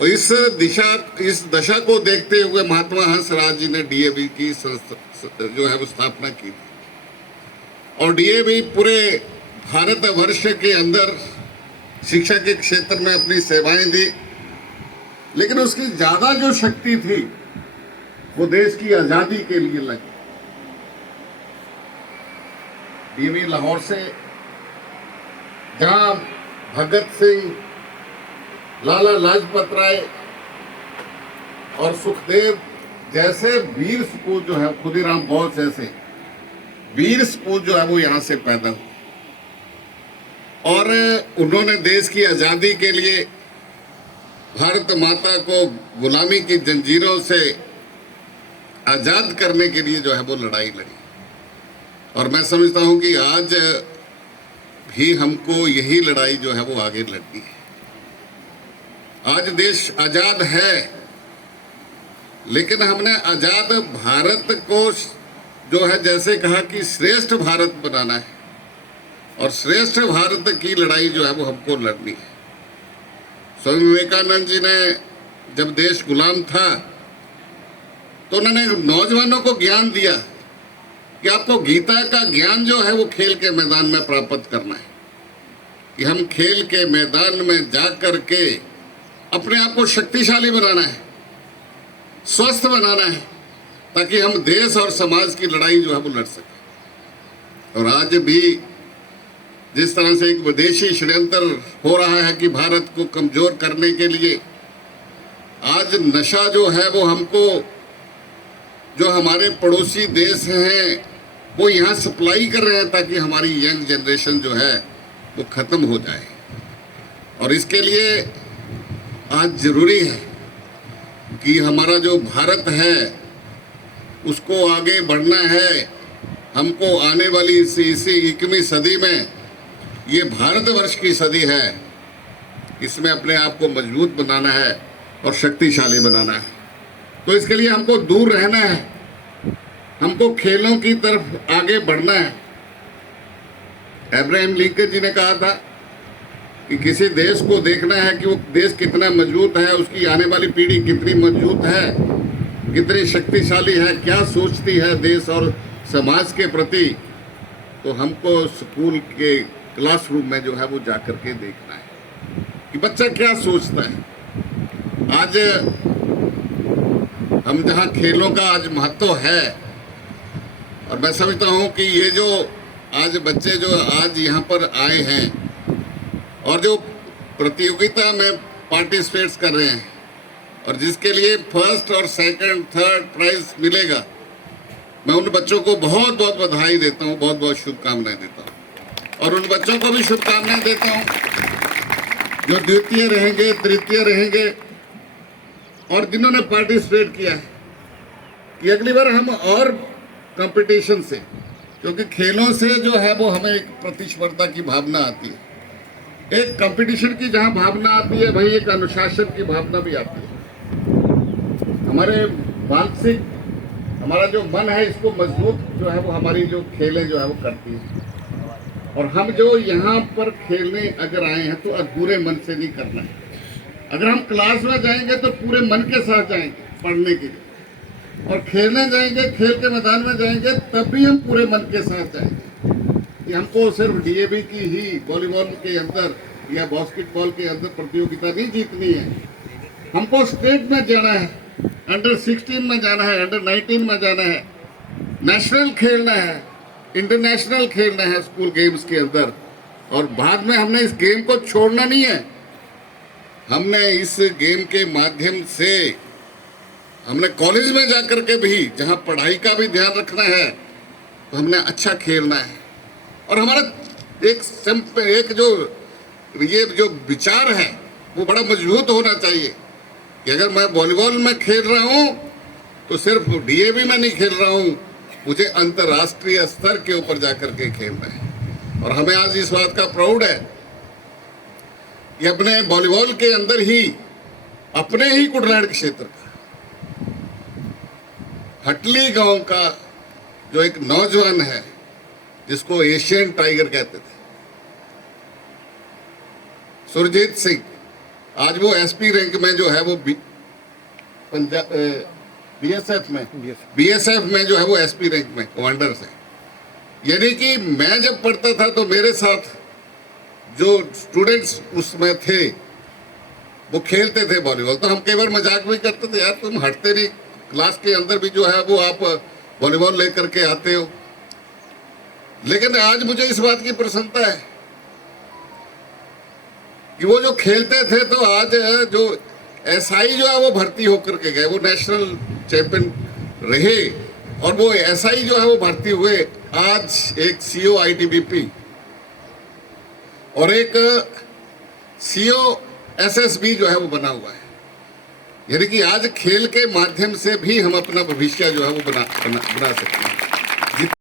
और इस दशा को देखते हुए महात्मा हंसराज जी ने डीएवी की जो है वो स्थापना की थी। और डीएवी पूरे भारतवर्ष के अंदर शिक्षा के क्षेत्र में अपनी सेवाएं दी, लेकिन उसकी ज्यादा जो शक्ति थी वो देश की आजादी के लिए लगी। डीएवी लाहौर से जहां भगत सिंह, लाला लाजपत राय और सुखदेव जैसे वीर सपूत जो है, खुदीराम बोस जैसे वीर सपूत जो है वो यहां से पैदा हुए और उन्होंने देश की आजादी के लिए भारत माता को गुलामी की जंजीरों से आजाद करने के लिए जो है वो लड़ाई लड़ी। और मैं समझता हूं कि आज भी हमको यही लड़ाई जो है वो आगे लड़नी है। आज देश आजाद है, लेकिन हमने आजाद भारत को जो है जैसे कहा कि श्रेष्ठ भारत बनाना है, और श्रेष्ठ भारत की लड़ाई जो है वो हमको लड़नी है। स्वामी विवेकानंद जी ने जब देश गुलाम था तो उन्होंने नौजवानों को ज्ञान दिया कि आपको गीता का ज्ञान जो है वो खेल के मैदान में प्राप्त करना है, कि हम खेल के मैदान में जाकर के अपने आप को शक्तिशाली बनाना है, स्वस्थ बनाना है, ताकि हम देश और समाज की लड़ाई जो है वो लड़ सकें। और आज भी जिस तरह से एक विदेशी षड्यंत्र हो रहा है कि भारत को कमजोर करने के लिए, आज नशा जो है वो हमको, जो हमारे पड़ोसी देश हैं वो यहाँ सप्लाई कर रहे हैं ताकि हमारी यंग जनरेशन जो है वो खत्म हो जाए। और इसके लिए आज जरूरी है कि हमारा जो भारत है उसको आगे बढ़ना है। हमको आने वाली इसी 21वीं सदी में, ये भारतवर्ष की सदी है, इसमें अपने आप को मजबूत बनाना है और शक्तिशाली बनाना है। तो इसके लिए हमको दूर रहना है, हमको खेलों की तरफ आगे बढ़ना है। अब्राहम लिंकन जी ने कहा था कि किसी देश को देखना है कि वो देश कितना मजबूत है, उसकी आने वाली पीढ़ी कितनी मजबूत है, कितनी शक्तिशाली है, क्या सोचती है देश और समाज के प्रति, तो हमको स्कूल के क्लासरूम में जो है वो जाकर के देखना है कि बच्चा क्या सोचता है। आज हम जहाँ खेलों का आज महत्व है, और मैं समझता हूँ कि ये जो आज बच्चे जो आज यहाँ पर आए हैं और जो प्रतियोगिता में पार्टिसिपेट्स कर रहे हैं और जिसके लिए फर्स्ट और सेकंड थर्ड प्राइज मिलेगा, मैं उन बच्चों को बहुत बहुत बधाई देता हूँ, बहुत बहुत शुभकामनाएं देता हूँ। और उन बच्चों को भी शुभकामनाएं देता हूँ जो द्वितीय रहेंगे, तृतीय रहेंगे और जिन्होंने पार्टिसिपेट किया है, कि अगली बार हम और कंपटीशन से, क्योंकि खेलों से जो है वो हमें एक प्रतिस्पर्धा की भावना आती है, एक कंपटीशन की जहाँ भावना आती है भाई एक अनुशासन की भावना भी आती है। हमारे मानसिक, हमारा जो मन है इसको मजबूत जो है वो हमारी जो खेलें जो है वो करती है। और हम जो यहाँ पर खेलने अगर आए हैं तो अधूरे मन से नहीं करना है। अगर हम क्लास में जाएंगे तो पूरे मन के साथ जाएंगे पढ़ने के लिए, और खेलने जाएंगे, खेल के मैदान में जाएंगे, तब भी हम पूरे मन के साथ जाएंगे। कि हमको सिर्फ डीएवी की ही वॉलीबॉल के अंदर या बास्केटबॉल के अंदर प्रतियोगिता नहीं जीतनी है, हमको स्टेट में जाना है, अंडर 16 में जाना है, अंडर 19 में जाना है, नेशनल खेलना है, इंटरनेशनल खेलना है स्कूल गेम्स के अंदर। और बाद में हमने इस गेम को छोड़ना नहीं है। हमने इस गेम के माध्यम से हमने कॉलेज में जाकर के भी, जहां पढ़ाई का भी ध्यान रखना है, तो हमने अच्छा खेलना है। और हमारा एक जो ये जो विचार है वो बड़ा मजबूत होना चाहिए कि अगर मैं वॉलीबॉल में खेल रहा हूं तो सिर्फ डीएवी में नहीं खेल रहा हूं, मुझे अंतर्राष्ट्रीय स्तर के ऊपर जाकर के खेलना है। और हमें आज इस बात का प्राउड है कि अपने वॉलीबॉल के अंदर ही, अपने ही कुटलैंड क्षेत्र का हटली गांव का जो एक नौजवान है जिसको एशियन टाइगर कहते थे, सुरजीत सिंह, आज वो एसपी रैंक में जो है वो पंजाब बीएसएफ में जो है वो एसपी रैंक में कमांडर से। यानी कि मैं जब पढ़ता था तो मेरे साथ जो स्टूडेंट्स उसमें थे वो खेलते थे वॉलीबॉल, तो हम कई बार मजाक भी करते थे, यार तुम हटते नहीं, क्लास के अंदर भी जो है वो आप वॉलीबॉल लेकर के आते हो। लेकिन आज मुझे इस बात की प्रसन्नता है कि वो जो खेलते थे तो आज जो एसआई जो है वो भर्ती होकर के गए, वो नेशनल चैंपियन रहे, और वो एसआई जो है वो भर्ती हुए, आज एक सीओ आईटीबीपी और एक सीओ एसएसबी जो है वो बना हुआ है। यानी कि आज खेल के माध्यम से भी हम अपना भविष्य जो है वो बना सकते हैं।